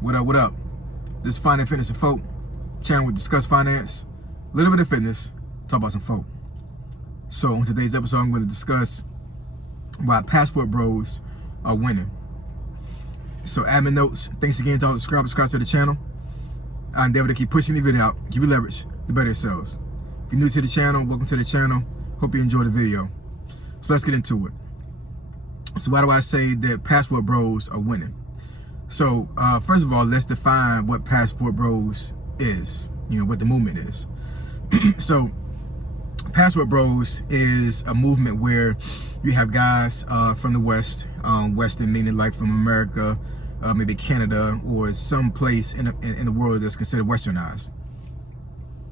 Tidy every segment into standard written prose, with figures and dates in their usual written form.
What up, what up? This is Finance, Fitness, and Folk channel. We discuss finance, a little bit of fitness, talk about some folk. So on today's episode, I'm going to discuss why passport bros are winning. So admin notes, thanks again to all the subscribe to the channel. I endeavor to keep pushing the video out, give you leverage, the better it sells. If you're new to the channel, welcome to the channel. Hope you enjoy the video. So let's get into it. So why do I say that passport bros are winning? So first of all, let's define what passport bros is, what the movement is. So passport bros is a movement where you have guys from the West, Western meaning like from America, maybe Canada, or some place in the world that's considered westernized.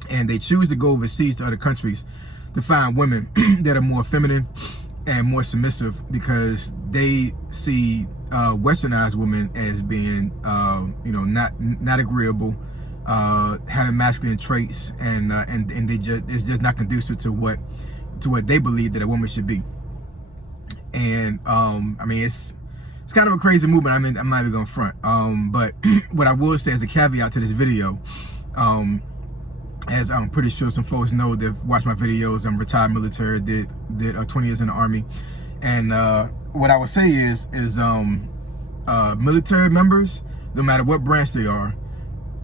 And they choose to go overseas to other countries to find women that are more feminine and more submissive, because they see westernized women as being not agreeable, having masculine traits, and it's just not conducive to what they believe that a woman should be. And I mean, it's kind of a crazy movement. I mean, I'm not even gonna front, but what I will say as a caveat to this video, as I'm pretty sure some folks know that watch my videos, I'm retired military, did 20 years in the Army. And what I would say is military members, no matter what branch they are,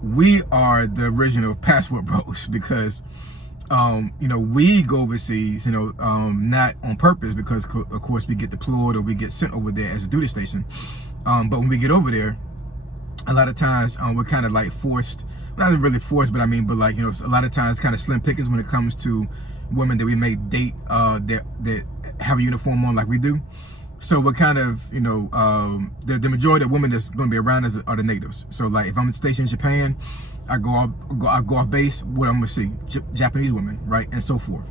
we are the original passport bros, because we go overseas, not on purpose, because of course we get deployed or we get sent over there as a duty station. But when we get over there, a lot of times we're kind of like forced, not really forced, but like, a lot of times kind of slim pickings when it comes to women that we may date that have a uniform on like we do. So we're kind of, the majority of women that's going to be around us are the natives. So like if I'm stationed in Japan, I go off base, what I'm going to see? Japanese women, right? And so forth.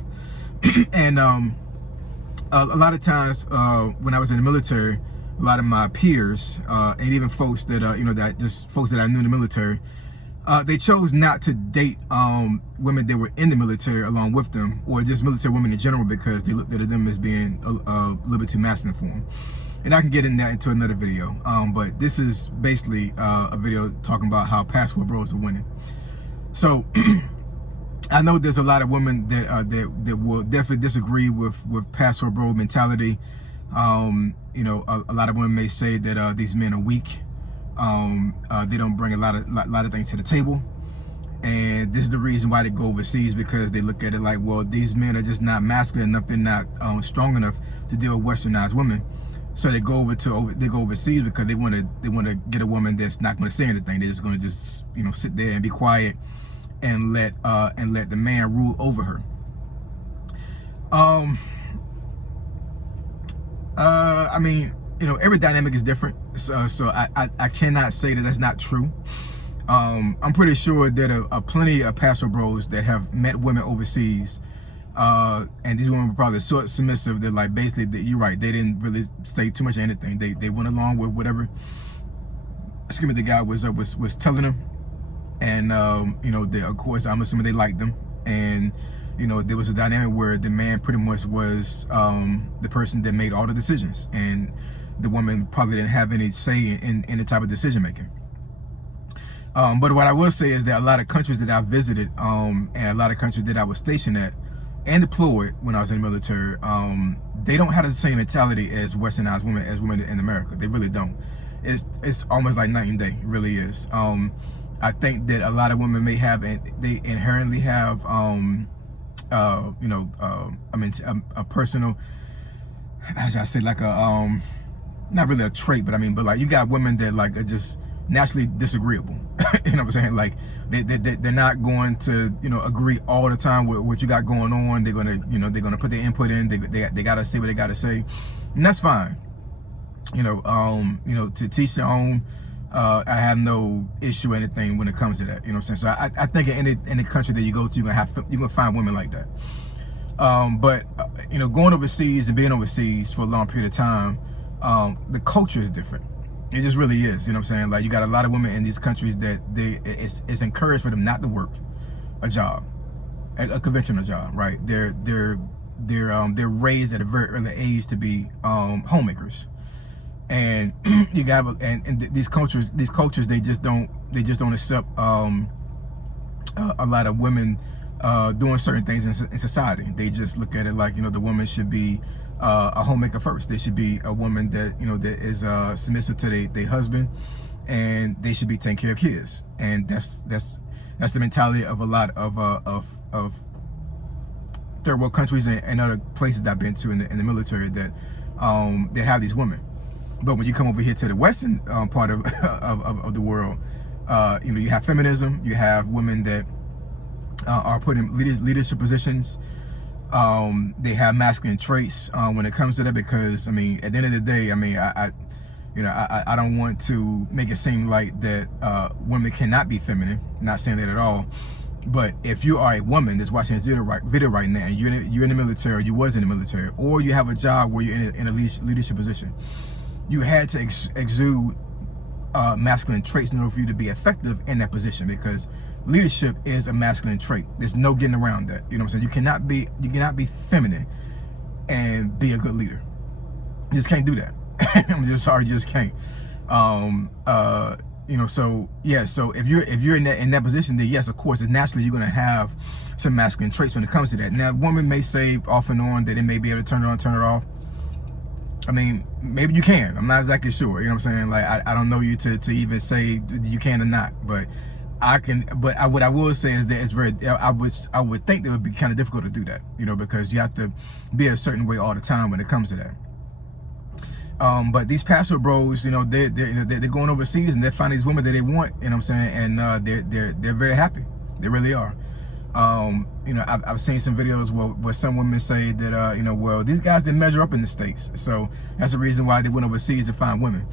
And a lot of times when I was in the military, a lot of my peers and even folks that just folks that I knew in the military, they chose not to date women that were in the military along with them, or just military women in general, because they looked at them as being a little bit too masculine for them. And I can get into another video, but this is basically a video talking about how passport bros are winning. So I know there's a lot of women that will definitely disagree with passport bro mentality. A lot of women may say that these men are weak. They don't bring a lot of things to the table, and this is the reason why they go overseas, because they look at it like, well, these men are just not masculine enough, they're not strong enough to deal with westernized women. So they go overseas because they want to get a woman that's not going to say anything. They're just going to sit there and be quiet and let the man rule over her. I mean, every dynamic is different, so I cannot say that that's not true. I'm pretty sure that plenty of passport bros that have met women overseas, and these women were probably so submissive that, like, basically, you're right, they didn't really say too much of anything. They went along with whatever, the guy was telling them, and of course, I'm assuming they liked them, and there was a dynamic where the man pretty much was the person that made all the decisions, and the woman probably didn't have any say in the type of decision making. But what I will say is that a lot of countries that I visited, and a lot of countries that I was stationed at and deployed when I was in the military, they don't have the same mentality as westernized women, as women in America. They really don't. It's almost like night and day. It really is. I think that a lot of women may have, they inherently have, a personal, how should I say, like a not really a trait, but but like, you got women that like are just naturally disagreeable. You know what I'm saying? Like they're not going to agree all the time with what you got going on. They're gonna put their input in. They gotta say what they gotta say, and that's fine. To teach their own. I have no issue or anything when it comes to that. You know what I'm saying? So I think in any country that you go to, you're gonna find women like that. But going overseas and being overseas for a long period of time, the culture is different. It just really is. You know what I'm saying? Like, you got a lot of women in these countries that it's encouraged for them not to work a job, a conventional job, right? They're raised at a very early age to be homemakers. And you got and these cultures they just don't accept a lot of women doing certain things in society. They just look at it like, the woman should be a homemaker first. They should be a woman that that is submissive to their husband, and they should be taking care of kids. And that's the mentality of a lot of third world countries and other places that I've been to in the military that have these women. But when you come over here to the Western part of the world, you have feminism. You have women that are put in leadership positions. They have masculine traits when it comes to that, because at the end of the day, I don't want to make it seem like that women cannot be feminine. Not saying that at all. But if you are a woman that's watching this video right now, and you're in the military, or you was in the military, or you have a job where you're in a leadership position, you had to exude masculine traits in order for you to be effective in that position, because leadership is a masculine trait. There's no getting around that. You know what I'm saying? You cannot be feminine and be a good leader. You just can't do that. I'm just sorry, you just can't. So yeah, so if you're in that position, then yes, of course, and naturally you're gonna have some masculine traits when it comes to that. Now, a woman may say off and on that it may be able to turn it on, turn it off. Maybe you can. I'm not exactly sure. You know what I'm saying? Like, I don't know you to even say you can or not, but I can. But what I will say is that it's very. I would think that it would be kind of difficult to do that. Because you have to be a certain way all the time when it comes to that. But these pastor bros, they're going overseas and they find these women that they want. You know what I'm saying? And they're very happy. They really are. I've seen some videos where some women say that well, these guys didn't measure up in the States, so that's the reason why they went overseas to find women.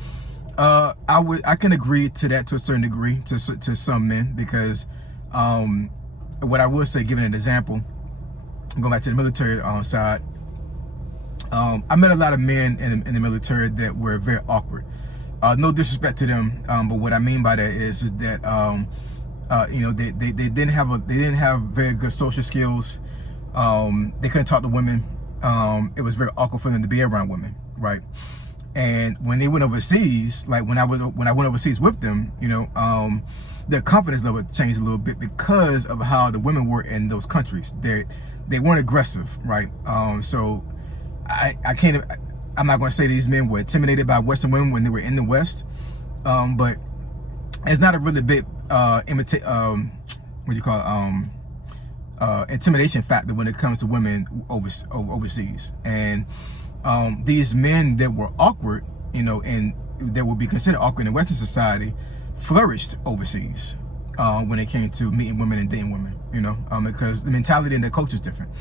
I can agree to that to a certain degree to some men, because what I will say, giving an example, going back to the military side, I met a lot of men in the military that were very awkward. No disrespect to them, but what I mean by that is that they didn't have very good social skills. They couldn't talk to women. It was very awkward for them to be around women, right? And when they went overseas, like when I went overseas with them, their confidence level changed a little bit because of how the women were in those countries. They weren't aggressive, right? So I can't. I'm not going to say these men were intimidated by Western women when they were in the West, but it's not a really big intimidation factor when it comes to women overseas. And these men that were awkward, and that would be considered awkward in Western society, flourished overseas when it came to meeting women and dating women. Because the mentality and the culture is different.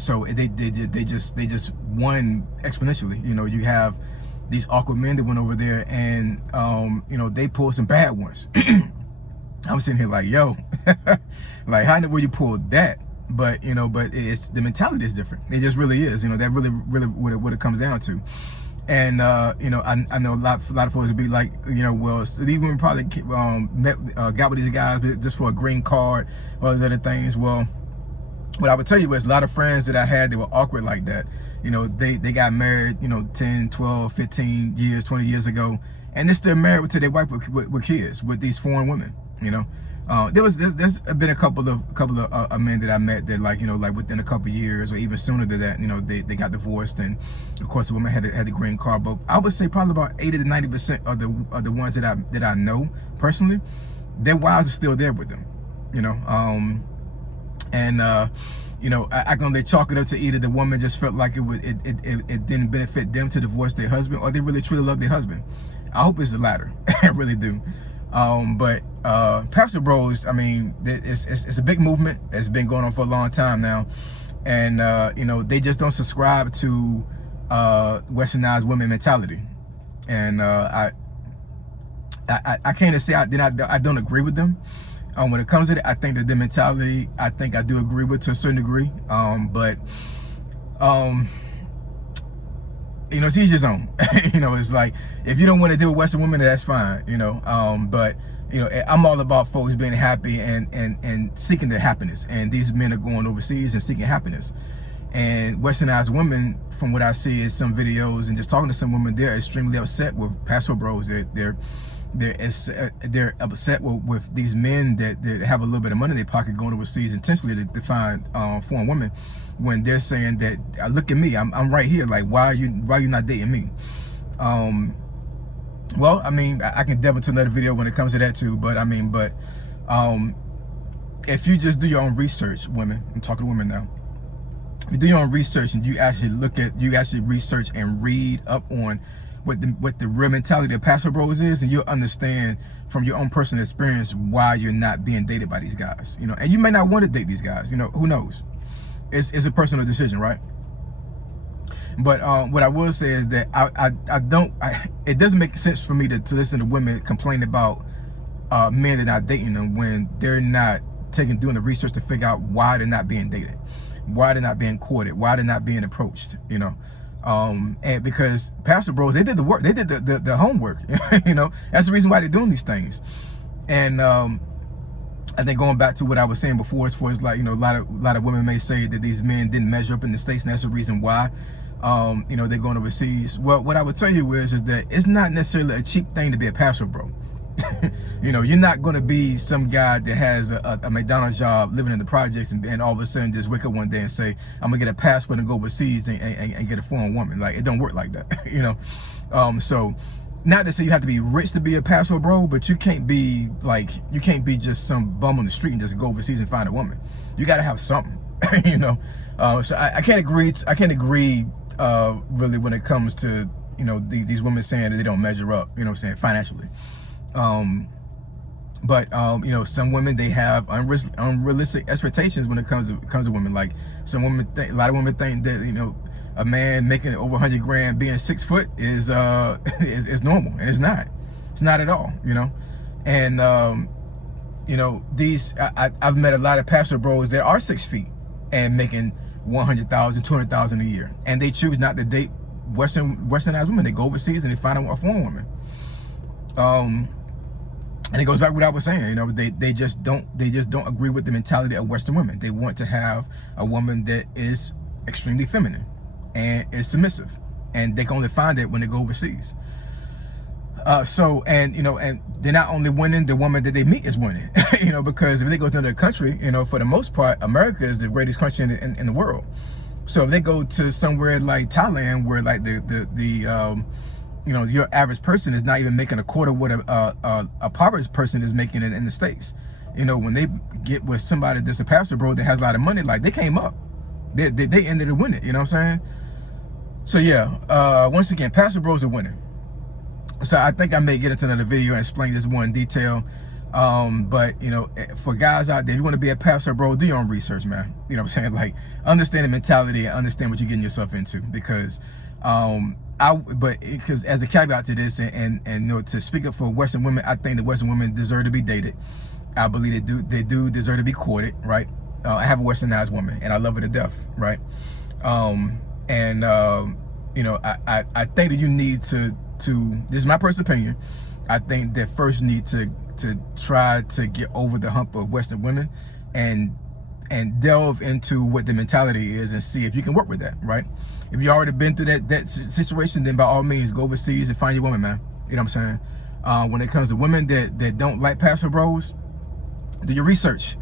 So they just won exponentially. You have these awkward men that went over there, and they pulled some bad ones. I'm sitting here like, yo, like, how in the world you pulled that? But it's the mentality is different. It just really is. That really what it comes down to. And I know a lot of folks would be like, well, these women probably got with these guys just for a green card or other things. Well, what I would tell you is a lot of friends that I had that were awkward like that. They got married, 10, 12, 15 years, 20 years ago, and they're still married to their wife with kids with these foreign women. There's been a couple of men that I met that like within a couple of years or even sooner than that, they got divorced, and of course the woman had the green card. But I would say probably about 80 to 90% of the ones that I know personally, their wives are still there with them. I can chalk it up to either the woman just felt like it didn't benefit them to divorce their husband, or they really truly love their husband. I hope it's the latter. I really do. But Pastor Bros, it's a big movement. It's been going on for a long time now, and they just don't subscribe to westernized women mentality. And I can't say I don't agree with them. When it comes to it, I think that the mentality, I do agree with to a certain degree. But to each his own. It's like, if you don't want to deal with Western women, that's fine. But I'm all about folks being happy and seeking their happiness. And these men are going overseas and seeking happiness. And westernized women, from what I see in some videos and just talking to some women, they're extremely upset with Paso Bros. They're upset with these men that have a little bit of money in their pocket going overseas intentionally to find foreign women, when they're saying that, look at me, I'm right here. Like, why are you not dating me? Well, I mean, I can delve into another video when it comes to that too. But I mean, if you just do your own research, women, I'm talking to women now. If you do your own research and you actually research and read up on what the real mentality of Paso Bros is, and you'll understand from your own personal experience why you're not being dated by these guys. You know, and you may not want to date these guys. You know, who knows? It's a personal decision, right? But what I will say is that it doesn't make sense for me to listen to women complain about men that are not dating them when they're not doing the research to figure out why they're not being dated, why they're not being courted, why they're not being approached, you know. And because Paso Bros, they did the work, they did the homework. You know, that's the reason why they're doing these things. And I think going back to what I was saying before, as far as, like, you know, a lot of women may say that these men didn't measure up in the States, and that's the reason why you know, they're going overseas. Well, what I would tell you is that it's not necessarily a cheap thing to be a Paso Bro. You know, you're not going to be some guy that has a McDonald's job living in the projects and all of a sudden just wake up one day and say, I'm gonna get a passport and go overseas and get a foreign woman. Like, it don't work like that. You know. So not to say you have to be rich to be a Paso Bro, but you can't be just some bum on the street and just go overseas and find a woman. You got to have something. You know. So I can't agree really when it comes to, you know, these women saying that they don't measure up, you know what I'm saying, financially. But you know, some women, they have unrealistic expectations when it comes to women. Like, some women a lot of women think that, you know, a man making over 100 grand being 6 foot is normal, and it's not. It's not at all, you know. And you know, I've met a lot of Paso Bros that are 6 feet and making 100,000, 200,000 a year, and they choose not to date westernized women. They go overseas and they find a foreign woman. And it goes back to what I was saying. You know, they just don't agree with the mentality of Western women. They want to have a woman that is extremely feminine and is submissive, and they can only find it when they go overseas. So, and you know, and they're not only winning, the woman that they meet is winning. You know, because if they go to another country, you know, for the most part, America is the greatest country in the world. So if they go to somewhere like Thailand, where like you know, your average person is not even making a quarter what a poverty person is making in the States. You know, when they get with somebody that's a Paso Bro that has a lot of money, like, they came up, they ended to win it. You know what I'm saying? So yeah, once again, Paso Bros are winning. So I think I may get into another video and explain this more in detail. But you know, for guys out there, if you want to be a Paso Bro, do your own research, man. You know what I'm saying? Like, understand the mentality and understand what you're getting yourself into, because because as a caveat to this, and you know, to speak up for Western women, I think that Western women deserve to be dated. I believe they do deserve to be courted, right? I have a westernized woman and I love her to death, right? You know, I think that you need to this is my personal opinion, I think that first you need to try to get over the hump of Western women and delve into what the mentality is and see if you can work with that, right? If you already been through that situation, then by all means go overseas and find your woman, man. You know what I'm saying? When it comes to women that don't like Paso Bros, do your research.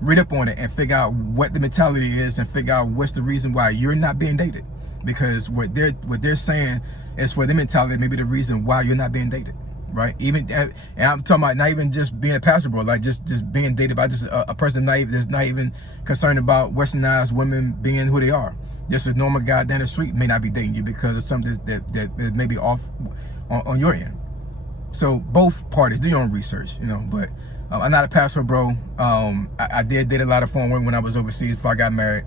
Read up on it and figure out what the mentality is, and figure out what's the reason why you're not being dated. Because what they're saying is, for the mentality, maybe the reason why you're not being dated, right? Even, and I'm talking about not even just being a Paso Bro, like just being dated by just a person that's not even concerned about westernized women being who they are. Just a normal guy down the street may not be dating you because of something that may be off on your end. So both parties, do your own research, you know. But I'm not a Paso Bro. I did date a lot of foreign women when I was overseas before I got married.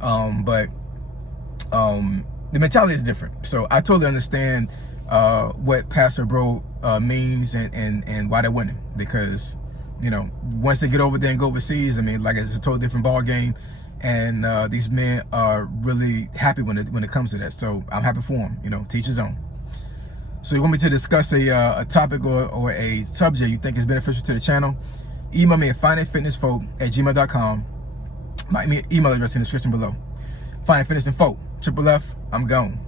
But the mentality is different. So I totally understand what Paso Bro means and why they're winning. Because, you know, once they get over there and go overseas, I mean, like, it's a totally different ball game. And these men are really happy when it comes to that. So I'm happy for them, you know, teach his own. So you want me to discuss a topic or a subject you think is beneficial to the channel, email me at finitefitnessfolk@gmail.com. My email address in the description below. Fine Fitness Info. Triple F, I'm gone.